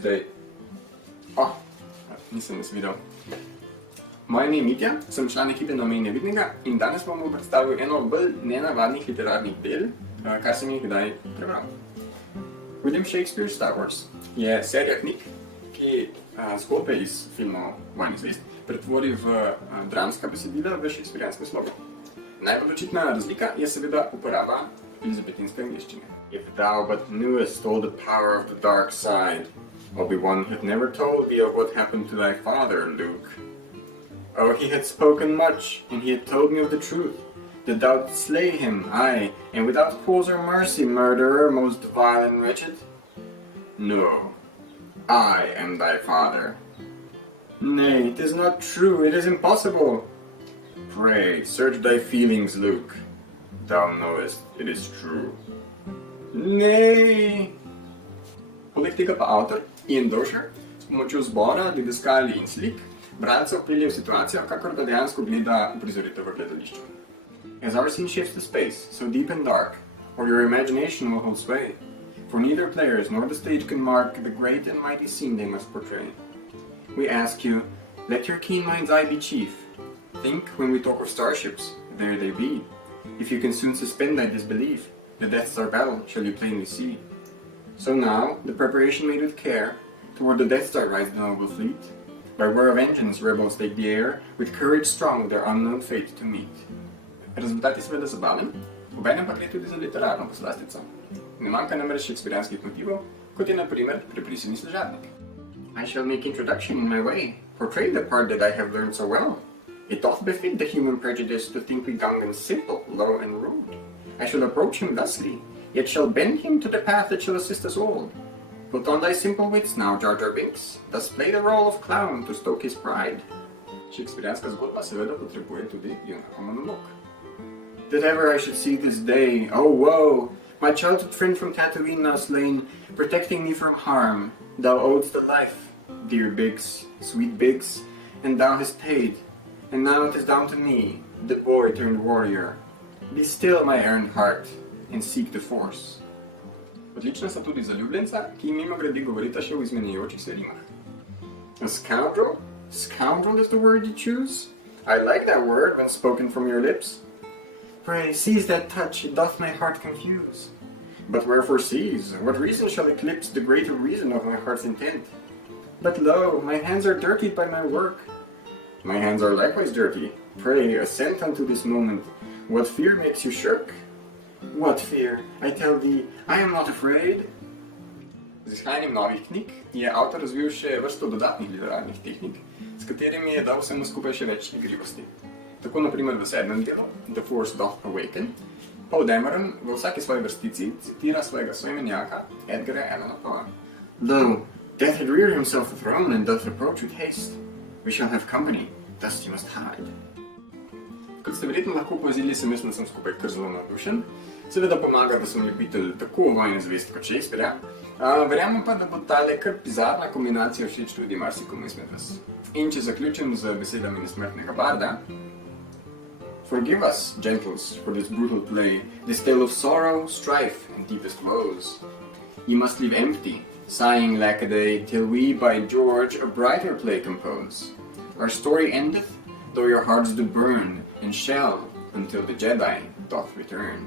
zdaj... nisem nas videl. Moje ime je Mitja, sem član ekipe na omejene vidnega in danes bom vam predstavil eno bolj nenavadnih literarnih del, kar sem jih kdaj prebral. William Shakespeare Star Wars je serija knjig, ki zgodbe iz filmov Vojnih zvezd pretvori v dramska besedila v shakespearijanskem slogu. Najbolj očitna razlika je seveda uporaba elizabetinske angleščine. If thou but knewest all the power of the dark side, Obi-Wan had never told thee of what happened to thy father, Luke. Oh, he had spoken much, and he had told me of the truth, that thou didst slay him, aye, and without cause or mercy, murderer, most vile and wretched. No, I am thy father. Nay, it is not true, it is impossible. Pray, search thy feelings, Luke. Thou knowest it is true. Nay. Poleg tega pa avtor Ian Dozier s pomočjo zbora, didaskali in slik bralcev pelje v situacijo, kakor da dejansko gleda uprizoritev v gledališču. As our scene shifts to space, so deep and dark, or your imagination will hold sway, for neither players nor the stage can mark the great and mighty scene they must portray. We ask you, let your keen mind's eye be chief. Think when we talk of starships, there they be. If you can soon suspend thy disbelief, the Death Star battle shall you plainly see. So now, the preparation made with care, toward the Death Star rides the noble fleet. By whir of engines, rebels take the air, with courage strong their unknown fate to meet. Rezultat je seveda zabaven, obenem pa gre tudi za literarno poslastico. Ne manjka namreč shakespearijanskih motivov, kot je na primer preprisani služabnik. I shall make introduction in my way, portray the part that I have learned so well. It doth befit the human prejudice to think we Gungans simple, low and rude. I shall approach him thusly, yet shall bend him to the path that shall assist us all. Put on thy simple wits now, Jar Jar Binks, thus play the role of clown to stoke his pride. Shakespearijanska zgodba seveda potrebuje tudi junakov monolog. That ever I should see this day, oh woe! My childhood friend from Tatooine now slain, protecting me from harm. Thou owedst the life, dear Biggs, sweet Biggs, and thou hast paid. And now it is down to me, the boy turned warrior. Be still, my errant heart, and seek the force. Odlična sta tudi zaljubljenca, ki mimogrede govorita še v izmenjujočih se rimah. A scoundrel? Scoundrel is the word you choose? I like that word when spoken from your lips. Pray, seize that touch, it doth my heart confuse. But wherefore seize? What reason shall eclipse the greater reason of my heart's intent? But lo, my hands are dirtied by my work. My hands are likewise dirty. Pray, assent unto this moment. What fear makes you shirk? What fear? I tell thee, I am not afraid. Z izhajanjem novih knjig je avtor razvil še vrsto dodatnih literarnih tehnik, s katerimi je dal vsemu skupaj še več igrivosti. Tako naprimer v 7. delu, The Force Doth Awaken, Paul Dameron v vsaki svoji vrstici citira svojega soimenjaka Edgara Allana Poe. Lo, death had reared himself a throne and doth approach with haste. We shall have company, thus you must hide. Kot ste verjetno lahko opazili, sem skupaj kar zelo navdušen. Seveda pomaga, da sem ljubitelj tako Vojne zvezd kot Shakespearea. Verjamem pa, da bo tale kar bizarna kombinacija všeč tudi marsikomu izmed vas. In če zaključim z besedami nesmrtnega barda. Forgive us, gentles, for this brutal play, this tale of sorrow, strife, and deepest woes. Ye must leave empty, sighing lack-a-day, till we, by George, a brighter play compose. Our story endeth, though your hearts do burn, and shall, until the Jedi doth return.